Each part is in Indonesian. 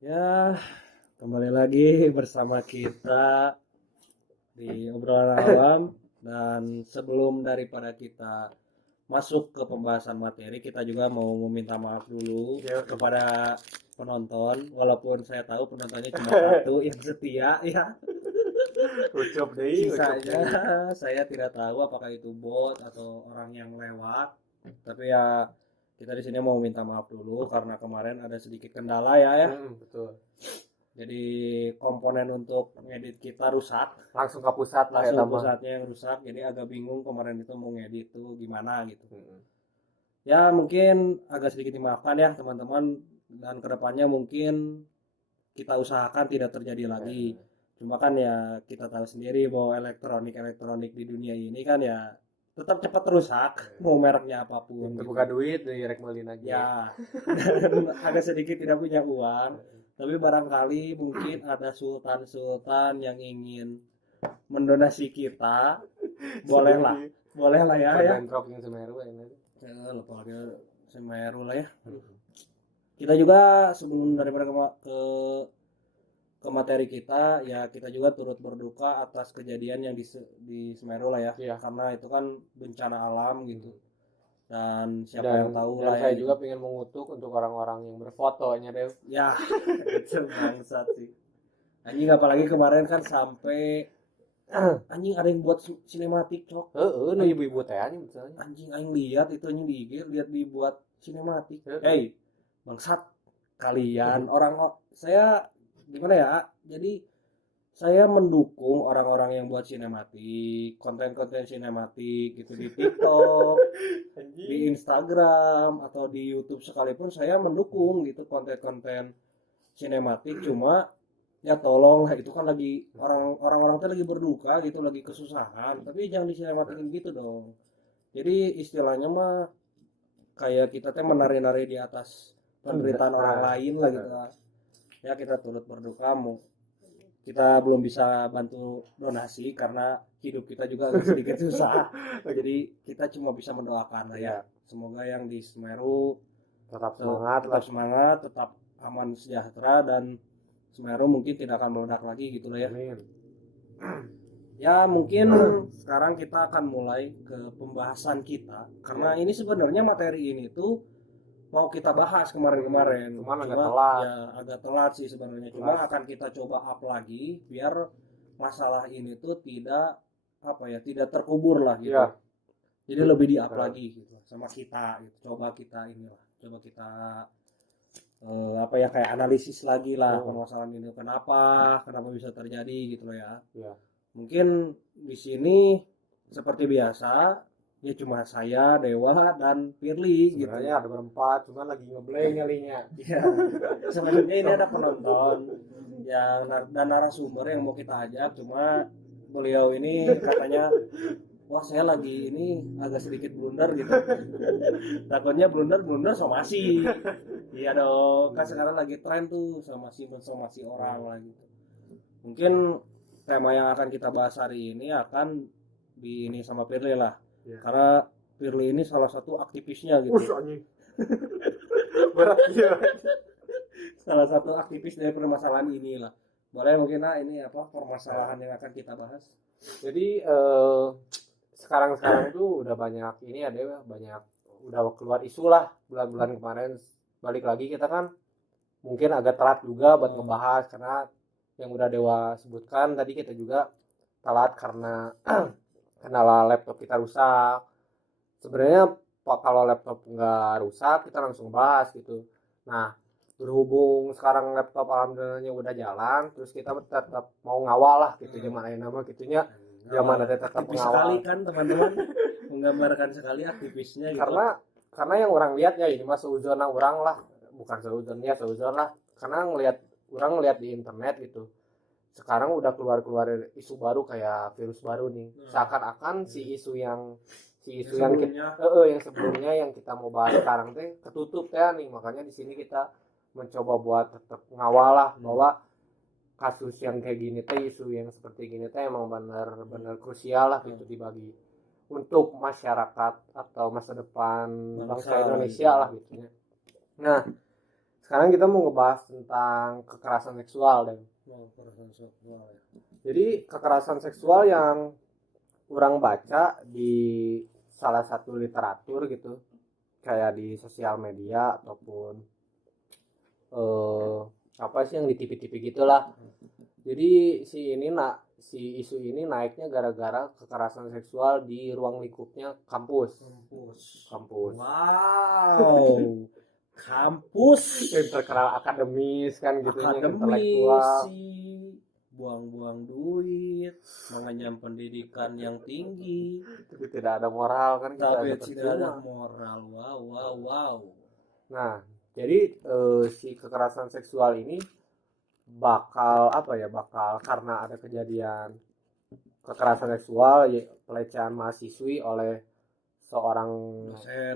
Ya, kembali lagi bersama kita di obrolan awan dan sebelum daripada kita masuk ke pembahasan materi, kita juga mau meminta maaf dulu Ya, kepada penonton, walaupun saya tahu penontonnya cuma satu yang setia ya. ucup Sisanya deui. saya tidak tahu apakah itu bot atau orang yang lewat. Tapi ya kita di sini mau minta maaf dulu karena kemarin ada sedikit kendala ya. Betul. Jadi komponen untuk ngedit kita rusak, Langsung ke pusat lah ya langsung tambah. pusatnya yang rusak. Jadi agak bingung kemarin itu mau ngedit tuh gimana gitu. Mm. Ya mungkin agak sedikit dimaafkan ya teman-teman, dan kedepannya mungkin kita usahakan tidak terjadi lagi. Cuma kan ya kita tahu sendiri bahwa elektronik di dunia ini kan ya tetap cepat rusak, mau mereknya apapun Itu gitu. buka duit nih rek meuli lagi. Ya, dan agak sedikit tidak punya uang, tapi barangkali mungkin ada sultan-sultan yang ingin mendonasi kita, bolehlah, Sedikit. bolehlah ya. Bentrok yang Semeru ini. Lepasnya Semeru lah ya. Kita juga sebelum daripada ke materi kita, ya kita juga turut berduka atas kejadian yang di Semeru lah ya, Iya. karena itu kan bencana alam gitu. Dan siapa Dan, yang tahu dan lah ya saya gitu. juga pengen mengutuk untuk orang-orang yang berfotonya deh. Ya, itu bangsat sih. Anjing apalagi kemarin kan sampai anjing ada yang buat sinematik cok. Nu ibu-ibu teh anjing misalnya. Anjing aing lihat itu anjing di IG lihat dibuat sinematik. Heeh. Hey, bangsat kalian orang saya gimana ya? Jadi saya mendukung orang-orang yang buat sinematik, konten-konten sinematik gitu di TikTok, di Anjing. Instagram atau di YouTube sekalipun saya mendukung gitu konten-konten sinematik. Cuma ya tolong lah, itu kan lagi orang-orang tuh lagi berduka gitu, lagi kesusahan, tapi jangan disinematin gitu dong. Jadi istilahnya mah kayak kita teh menari-nari di atas penderitaan orang lain lah gitu lah. Ya kita turut berduka, kita belum bisa bantu donasi karena hidup kita juga agak sedikit susah. Jadi kita cuma bisa mendoakan lah ya, semoga yang di Semeru Tetap semangat lah. tetap semangat, tetap aman sejahtera, dan Semeru mungkin tidak akan meledak lagi gitu lah ya. Amin. Ya mungkin sekarang kita akan mulai ke pembahasan kita, karena ini sebenarnya materi ini tuh mau kita bahas kemarin-kemarin. Cuman agak Cuma telat. ya agak telat sih sebenarnya. Cuma akan kita coba up lagi biar masalah ini tuh tidak apa ya, tidak terkubur lah gitu. Iya. Jadi lebih di up lagi gitu sama kita gitu. Coba kita inilah, coba kita apa ya, kayak analisis lagi lah permasalahan ini kenapa bisa terjadi gitu loh ya. Iya. Mungkin di sini seperti biasa ya cuma saya, Dewa, dan Firly gitu. Sebenarnya ada berempat, cuman lagi ngeblank nyalinya. Ya, sebenarnya ini ada penonton yang dan narasumber yang mau kita ajak, cuma beliau ini katanya, wah saya lagi ini agak sedikit blunder gitu. Takutnya blunder somasi. Iya dong, kan sekarang lagi tren tuh somasi orang lah gitu. Mungkin tema yang akan kita bahas hari ini akan di ini sama Firly lah. Ya. Karena Firly ini salah satu aktivisnya gitu. Anjing. Berat ya. Salah satu aktivis dari permasalahan ini lah. Boleh mungkin ini apa permasalahan yang akan kita bahas. Jadi sekarang tuh udah banyak ini ada banyak udah keluar isu lah bulan-bulan kemarin. Balik lagi kita kan mungkin agak telat juga buat ngebahas karena yang udah Dewa sebutkan tadi, kita juga telat karena kendala laptop kita rusak. Sebenarnya kalau laptop nggak rusak kita langsung bahas gitu. Nah, berhubung sekarang laptop alhamdulillahnya udah jalan, terus kita tetap mau ngawal lah gitu, zaman ayeuna mah gitunya. Zaman ada tetap Aktivis ngawal. sekali kan teman-teman, menggambarkan sekali aktivisnya gitu. Karena yang orang lihat ya ini mah seuzon orang lah, bukan seuzon lah. Karena orang ngeliat di internet gitu. Sekarang udah keluar isu baru kayak virus baru nih. Seakan-akan si isu yang sebelumnya yang kita mau bahas sekarang teh ketutup ya nih. Makanya di sini kita mencoba buat tetap ngawal lah bahwa kasus yang kayak gini teh, isu yang seperti gini teh emang benar-benar krusial lah gitu dibagi untuk masyarakat atau masa depan bangsa Indonesia lah gitu ya. Nah, sekarang kita mau ngebahas tentang kekerasan seksual deh. Kekerasan seksual ya. Jadi kekerasan seksual yang orang baca di salah satu literatur gitu, kayak di sosial media ataupun apa sih yang di TV-TV gitulah. Jadi si isu ini naiknya gara-gara kekerasan seksual di ruang lingkupnya kampus. Wow. Kampus Yang terkenal akademis kan gitu, yang akademis intelektual. sih, buang-buang duit, mengenyam pendidikan yang tinggi, Tapi tidak ada moral kan, kita tapi ada tidak ada percuma. moral. Wow. Nah, jadi si kekerasan seksual ini bakal karena ada kejadian kekerasan seksual, pelecehan mahasiswi oleh seorang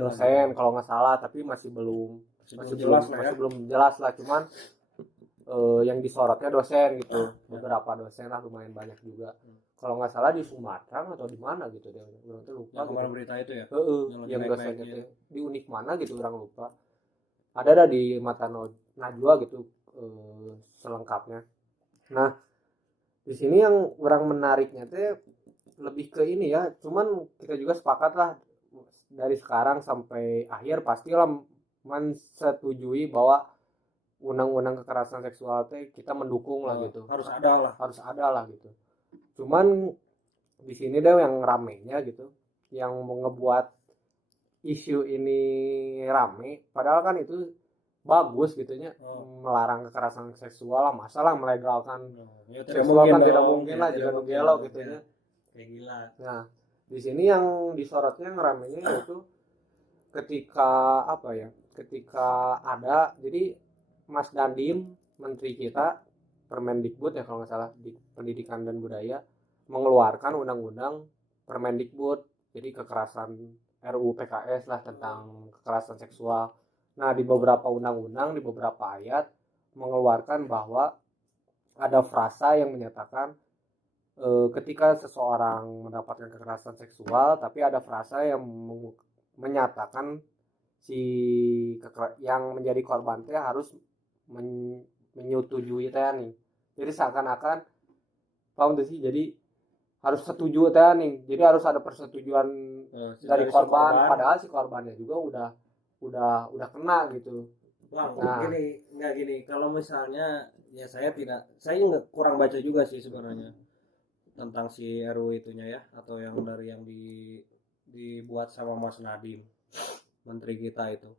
dosen kalau nggak salah, tapi masih belum jelas lah, cuman yang disorotnya dosen gitu, beberapa dosen lah, lumayan banyak juga. Kalau nggak salah di Sumatera atau di mana gitu deh, orang tuh lupa. Yang kemarin berita itu ya? Yang dosennya tuh di Unik mana gitu, orang lupa. Ada di Mata Najwa gitu selengkapnya. Nah, di sini yang orang menariknya tuh lebih ke ini ya, cuman kita juga sepakat lah dari sekarang sampai akhir pastilah mensetujui bahwa undang-undang kekerasan seksual teh kita mendukung lah gitu. Harus ada lah gitu. Cuman di sini deh yang ramenya gitu, yang ngebuat isu ini rame, padahal kan itu bagus gitunya, melarang kekerasan seksual lah, masalah melegalkan seksual kan tidak mungkin lah jangan gelo gitunya, kayak gila. Nah, di sini yang disorotnya ngeramenya itu ketika ada, jadi Mas Dandim, menteri kita, Permendikbud ya kalau nggak salah, di Pendidikan dan Budaya, mengeluarkan undang-undang Permendikbud, jadi kekerasan RUU PKS lah tentang kekerasan seksual. Nah, di beberapa undang-undang, di beberapa ayat mengeluarkan bahwa ada frasa yang menyatakan ketika seseorang mendapatkan kekerasan seksual, tapi ada frasa yang menyatakan yang menjadi korban teh harus menyetujui teh nih. Jadi seakan-akan paham tuh sih, jadi harus setuju teh nih. Jadi harus ada persetujuan dari korban, padahal si korbannya juga udah kena gitu. Bang, gini, kalau misalnya ya saya kurang baca juga sih sebenarnya tentang si RU itunya ya, atau yang dari yang dibuat sama Mas Nadiem, menteri kita itu.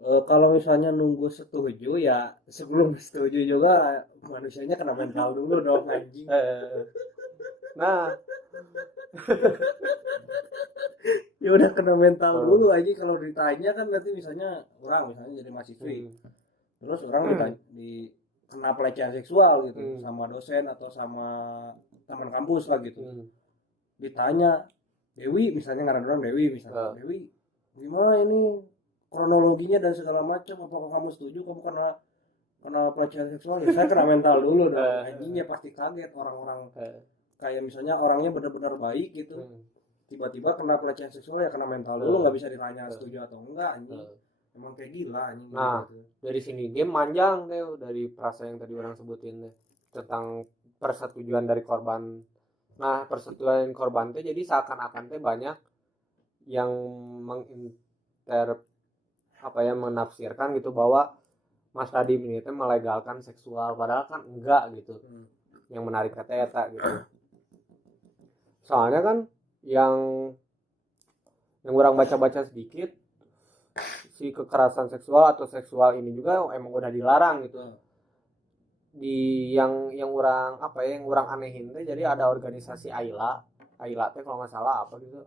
Kalau misalnya nunggu setuju ya, sebelum setuju juga manusianya kena mental dulu dong anjing. Nah, Ya udah kena mental dulu aja. Kalau ditanya kan nanti misalnya jadi mahasiswi, terus orang kena pelecehan seksual gitu sama dosen atau sama teman kampus lah gitu, ditanya Dewi misalnya, ngaran orang Dewi misalnya, Dewi gimana ini kronologinya dan segala macam, apakah kamu setuju kamu kena pelecehan seksual? Ya, saya kena mental dulu dong anjingnya, pasti kaget orang-orang. Kayak misalnya orangnya benar-benar baik gitu, tiba-tiba kena pelecehan seksual, ya kena mental dulu, nggak bisa ditanya setuju atau enggak anjing. Emang kayak gila anjing. Nah, dari sini game manjang deh, dari frasa yang tadi orang sebutin deh, tentang persetujuan dari korban. Nah, persetujuan korban teh jadi seakan-akan teh banyak yang menafsirkan gitu bahwa Mas Nadiem ini teh melegalkan seksual, padahal kan enggak gitu. Yang menarik kata eta gitu. Soalnya kan yang orang baca-baca sedikit, si kekerasan seksual atau seksual ini juga emang udah dilarang gitu. Di yang orang anehin teh, jadi ada organisasi AILA teh kalau nggak salah apa gitu,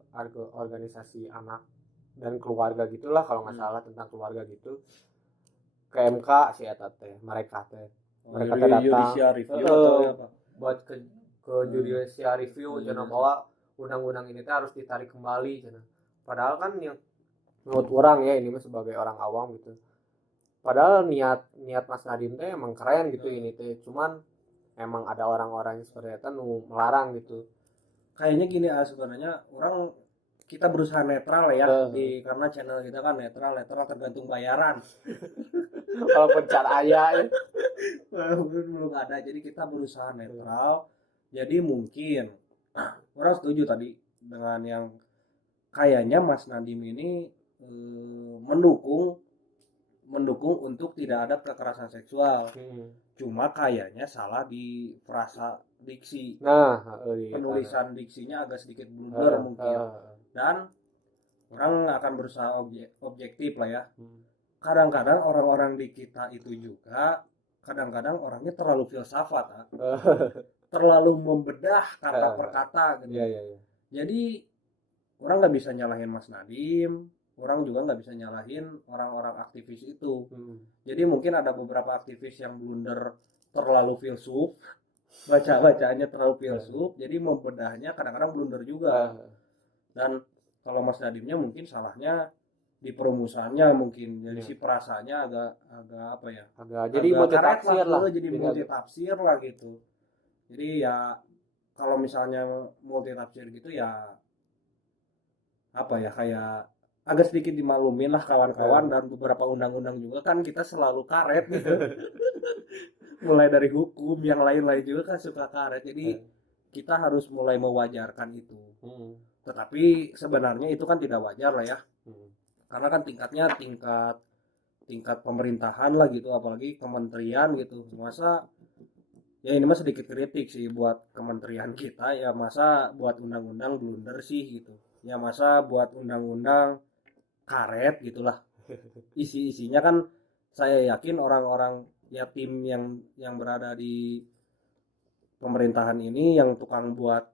organisasi anak dan keluarga gitulah kalau nggak salah, tentang keluarga gitu. KMK si eta teh mereka teh datang buat ke judicial review cenah bahwa undang-undang ini teh harus ditarik kembali cenah. Padahal kan yang menurut orang ya, ini mah sebagai orang awam gitu, padahal niat Mas Nadiem teh emang keren gitu ini teh, cuman emang ada orang-orang yang seperti itu melarang gitu. Kayaknya gini sebenarnya kita berusaha netral ya, karena channel kita kan netral tergantung bayaran. Walaupun cara ayah ya. belum ada, jadi kita berusaha netral. Jadi mungkin orang setuju tadi dengan yang kayaknya Mas Nadim ini mendukung mendukung untuk tidak ada kekerasan seksual. Cuma kayaknya salah di frasa diksi, Nah, penulisan diksinya agak sedikit blunder mungkin. Dan orang akan berusaha objektif lah ya. Kadang-kadang orang-orang di kita itu juga kadang-kadang orangnya terlalu filsafat, terlalu membedah kata per kata gitu. Iya. Jadi orang nggak bisa nyalahin Mas Nadim, orang juga nggak bisa nyalahin orang-orang aktivis itu. Jadi mungkin ada beberapa aktivis yang blunder terlalu filsuf, baca-bacaannya terlalu filsuf, jadi membedahnya kadang-kadang blunder juga. Dan kalau Mas Nadimnya mungkin salahnya di perumusannya mungkin, jadi si perasaannya agak apa ya? Jadi multitafsir lah. Jadi multitafsir lah gitu. Jadi ya kalau misalnya multitafsir gitu ya apa ya, kayak agak sedikit dimaklumin lah kawan-kawan. Dan beberapa undang-undang juga kan kita selalu karet gitu. Mulai dari hukum yang lain-lain juga kan suka karet, jadi kita harus mulai mewajarkan itu. Tetapi sebenarnya itu kan tidak wajar lah ya, karena kan tingkatnya tingkat pemerintahan lah gitu, apalagi kementerian gitu. Masa ya ini mah sedikit kritik sih buat kementerian kita ya, masa buat undang-undang blunder sih gitu ya, masa buat undang-undang karet gitulah. Isi-isinya kan saya yakin orang-orang ya tim yang berada di pemerintahan ini yang tukang buat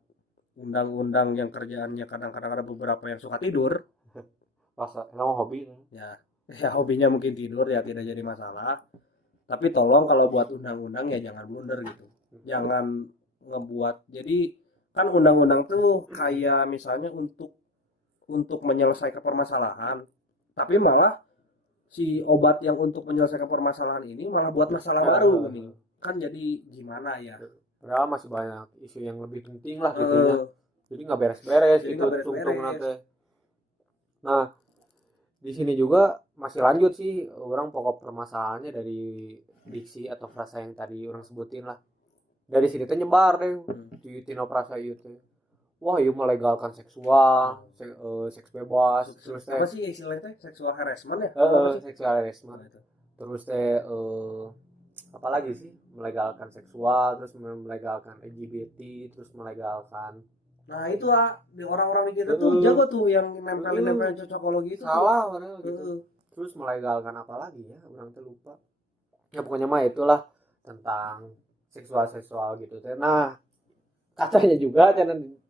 undang-undang yang kerjaannya kadang-kadang ada beberapa yang suka tidur. Emang hobi Ya hobinya mungkin tidur ya, tidak jadi masalah. Tapi tolong kalau buat undang-undang ya jangan blunder gitu. Jangan ngebuat, jadi kan undang-undang tuh kayak misalnya untuk menyelesaikan permasalahan, tapi malah si obat yang untuk menyelesaikan permasalahan ini malah buat masalah baru nih. Kan jadi gimana ya? Padahal masih banyak isu yang lebih penting lah gitu. Jadi nggak beres-beres gitu tungtung nanti. Nah, di sini juga masih lanjut sih, orang pokok permasalahannya dari diksi atau frasa yang tadi orang sebutin lah. Dari sini tuh nyebar deh di tino frasa itu. Wah, itu melegalkan seksual, seks bebas, terus teh Apa sih istilahnya? Seksual harassment ya? seksual harassment. Terus teh apa lagi sih? Melegalkan seksual, terus melegalkan LGBT, terus melegalkan. Nah itu di orang-orang di kita tuh jago tuh yang nempelin cocokologi itu. Salah padahal gitu. Terus melegalkan apa lagi ya? Orang tuh lupa. Ya pokoknya mah itulah tentang seksual gitu. Nah, katanya juga jangan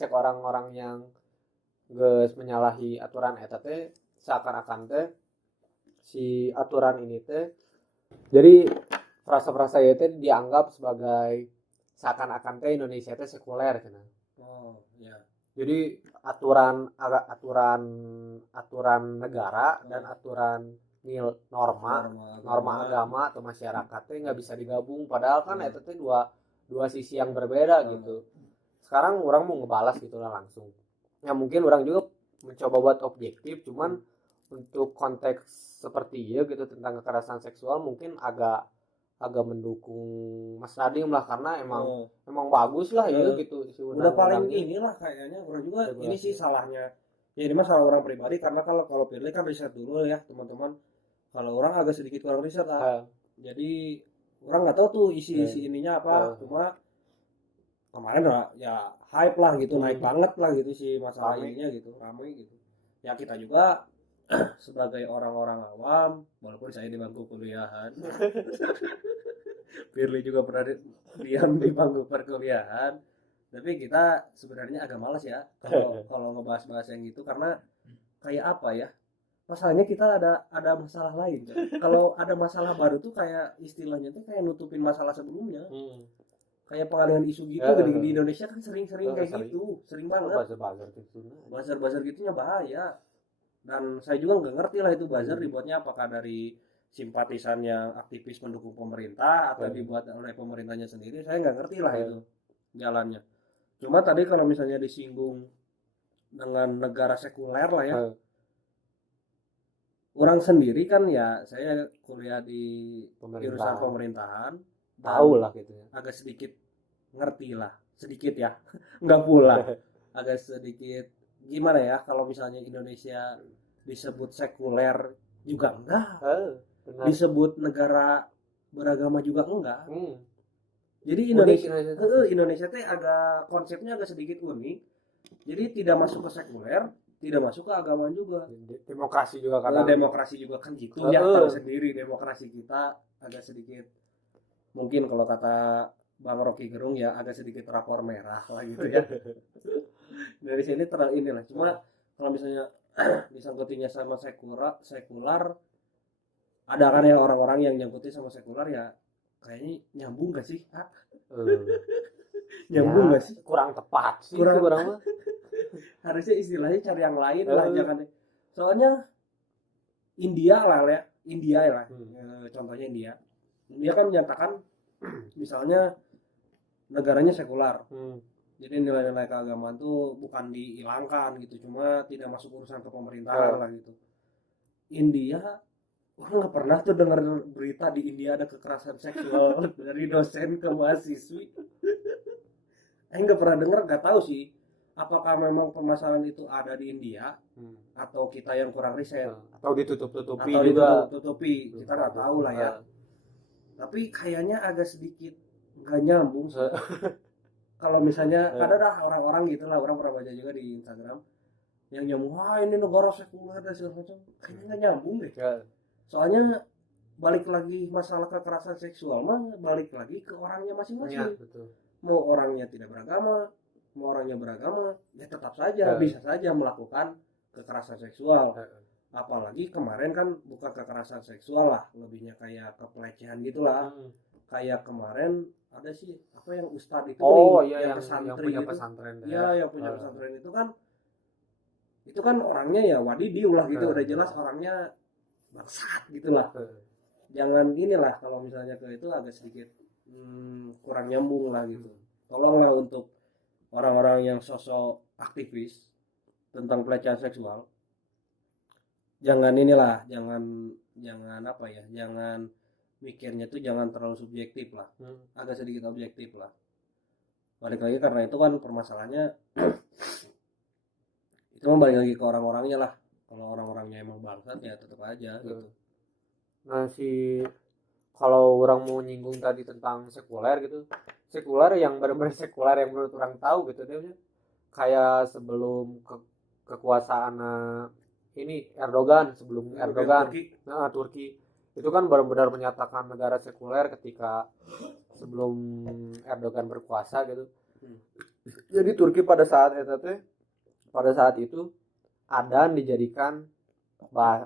cek orang-orang yang geus menyalahi aturan eta teh seakan-akan teh si aturan ini teh jadi frasa-frasa itu teh dianggap sebagai seakan-akan teh Indonesia teh sekuler cenah. Oh, ya. Jadi aturan negara dan aturan norma agama atau masyarakat teh nggak bisa digabung, padahal kan itu teh dua sisi yang berbeda gitu. Sekarang orang mau ngebalas gitulah langsung. Ya mungkin orang juga mencoba buat objektif, cuman untuk konteks seperti ya gitu tentang kekerasan seksual mungkin agak mendukung Mas Nadim lah, karena emang bagus lah ya gitu. Udah paling inilah kayaknya orang juga ini sih salahnya. Ya ini masalah orang pribadi, karena kalau Firly kan riset dulu ya teman-teman. Kalau orang agak sedikit kurang riset lah. Jadi orang nggak tahu tuh isi ininya apa. Cuma kemarin ya hype lah gitu, naik banget lah gitu sih masalah ininya gitu, ramai gitu. Ya kita juga sebagai orang-orang awam, walaupun saya di bangku kuliahan, Firly juga pernah diam di bangku perkuliahan, tapi kita sebenarnya agak malas ya kalau ngebahas-bahas yang gitu, karena kayak apa ya, masalahnya kita ada masalah lain. Kalau ada masalah baru tuh kayak istilahnya tuh kayak nutupin masalah sebelumnya. Kayak pengalihan isu gitu di Indonesia kan sering-sering kayak gitu, sering banget. Buzzer gitunya bahaya. Dan saya juga nggak ngerti lah itu buzzer dibuatnya apakah dari simpatisan yang aktivis mendukung pemerintah atau dibuat oleh pemerintahnya sendiri. Saya nggak ngerti lah itu jalannya. Cuma tadi kalau misalnya disinggung dengan negara sekuler lah ya, orang sendiri kan ya saya kuliah di jurusan Pemerintah pemerintahan dan tahu lah gitu ya. agak sedikit ngerti lah, sedikit ya, nggak pula, agak sedikit gimana ya kalau misalnya Indonesia disebut sekuler juga enggak, Benar. disebut negara beragama juga enggak. Hmm. Jadi Unik Indonesia Indonesia. Indonesia teh agak konsepnya agak sedikit unik. Jadi tidak masuk ke sekuler, tidak masuk ke agama juga. Demokrasi juga Kalau kadang. demokrasi juga kan gitu ya, tahu sendiri demokrasi kita agak sedikit mungkin kalau kata Bang Rocky Gerung ya agak sedikit rapor merah lah gitu ya. Dari sini terang inilah. Cuma kalau misalnya disangkutinnya sama sekular ada kan ya orang-orang yang nyangkutin sama sekular ya kayaknya nyambung gak sih? Hah? Nyambung Ya, gak sih? kurang tepat sih Kurang- kurang mah. Harusnya istilahnya cari yang lain lah jangan. Soalnya India lah ya, India lah. Contohnya India. India kan menyatakan misalnya negaranya sekular. Jadi nilai-nilai keagamaan tuh bukan dihilangkan gitu, cuma tidak masuk urusan kepemerintahan lah gitu. India, orang nggak pernah tuh dengar berita di India ada kekerasan seksual dari dosen ke mahasiswi. Nggak pernah dengar, nggak tahu sih. Apakah memang permasalahan itu ada di India atau kita yang kurang riset Atau ditutup-tutupi atau juga. ditutup-tutupi, kita nggak tahu lah ya. Tapi kayaknya agak sedikit nggak nyambung sih. Kalau misalnya ada orang-orang gitu lah, orang pernah baca juga di Instagram yang nyambung, wah ini negara sekuler dan segala macam, kayaknya nggak nyambung deh. Soalnya balik lagi masalah kekerasan seksual mah balik lagi ke orangnya masing-masing. Ya, betul. Mau orangnya tidak beragama, mau orangnya beragama, ya tetap saja bisa saja melakukan kekerasan seksual. Apalagi kemarin kan bukan kekerasan seksual lah, lebihnya kayak kepelecehan gitulah. Kayak kemarin ada sih apa yang ustadz itu yang pesantren punya itu. pesantren Iya, yang punya pesantren itu kan orangnya ya wadidiu lah gitu, udah jelas orangnya bangsat gitulah. Jangan inilah kalau misalnya ke itu agak sedikit kurang nyambung lah gitu. Tolonglah untuk orang-orang yang sosok aktivis tentang pelecehan seksual, jangan inilah, jangan apa ya, jangan mikirnya tuh jangan terlalu subjektif lah, agak sedikit objektif lah. Balik lagi karena itu kan permasalahannya itu mah balik lagi ke orang-orangnya lah. Kalau orang-orangnya emang bangsat ya tetap aja gitu. Nah kalau orang mau nyinggung tadi tentang sekuler gitu, sekuler yang benar-benar sekuler yang menurut orang tahu gitu deh, kayak sebelum kekuasaan ini Erdogan, sebelum Erdogan, Turki itu kan benar-benar menyatakan negara sekuler ketika sebelum Erdogan berkuasa gitu. Jadi Turki pada saat itu adan dijadikan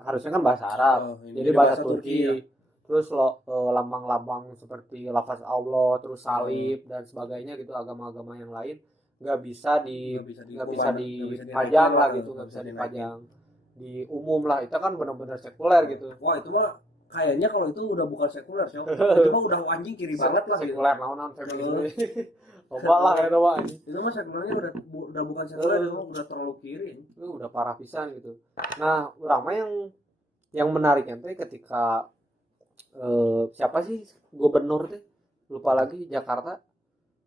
harusnya kan bahasa Arab, jadi bahasa Turki ya. Terus lambang-lambang seperti lafaz Allah, terus salib dan sebagainya gitu, agama-agama yang lain nggak bisa dipajang lah gitu, nggak bisa dipajang di umum lah. Itu kan benar-benar sekuler gitu. Wah itu mah kayaknya kalau itu udah bukan sekuler sih, itu mah udah anjing kiri banget lah. Sekuler naonan feminisme. Coba lah ya doang. Itu mah sekulernya udah bukan sekuler, itu udah terlalu kiri. Itu udah parah pisan gitu. Nah, orang mah yang menariknya tuh ketika siapa sih gubernur tuh? Lupa lagi, Jakarta.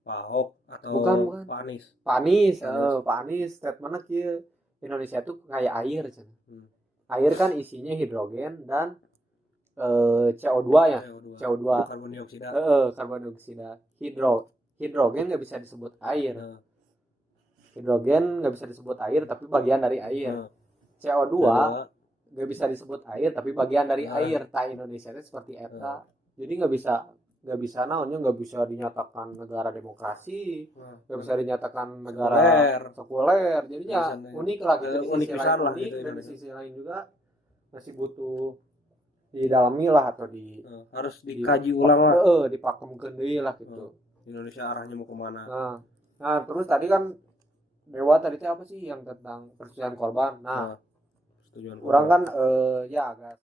Pak Ahok atau bukan. Pak Anies. Pak Anies statementnya kieu, Indonesia tuh kayak air cenah. Air kan isinya hidrogen dan CO2 ya. CO2. Karbon dioksida. Karbon dioksida. Hidrogen nggak bisa disebut air. Hidrogen nggak bisa disebut air tapi bagian dari air. CO2 nggak bisa disebut air tapi bagian dari air. Indonesia itu seperti eta. Jadi nggak bisa naonnya, nggak bisa dinyatakan negara demokrasi, nggak bisa dinyatakan negara sekuler. Jadinya unik lah gitu. Unik pisan lah gitu. Dan di sisi lain juga masih butuh didalami lah atau harus dikaji ulang lah. Dipakemkeun deui lah gitu. Indonesia arahnya mau kemana? Nah terus tadi kan Dewa tadi apa sih yang tentang persetujuan korban. Nah, orang kan ya agak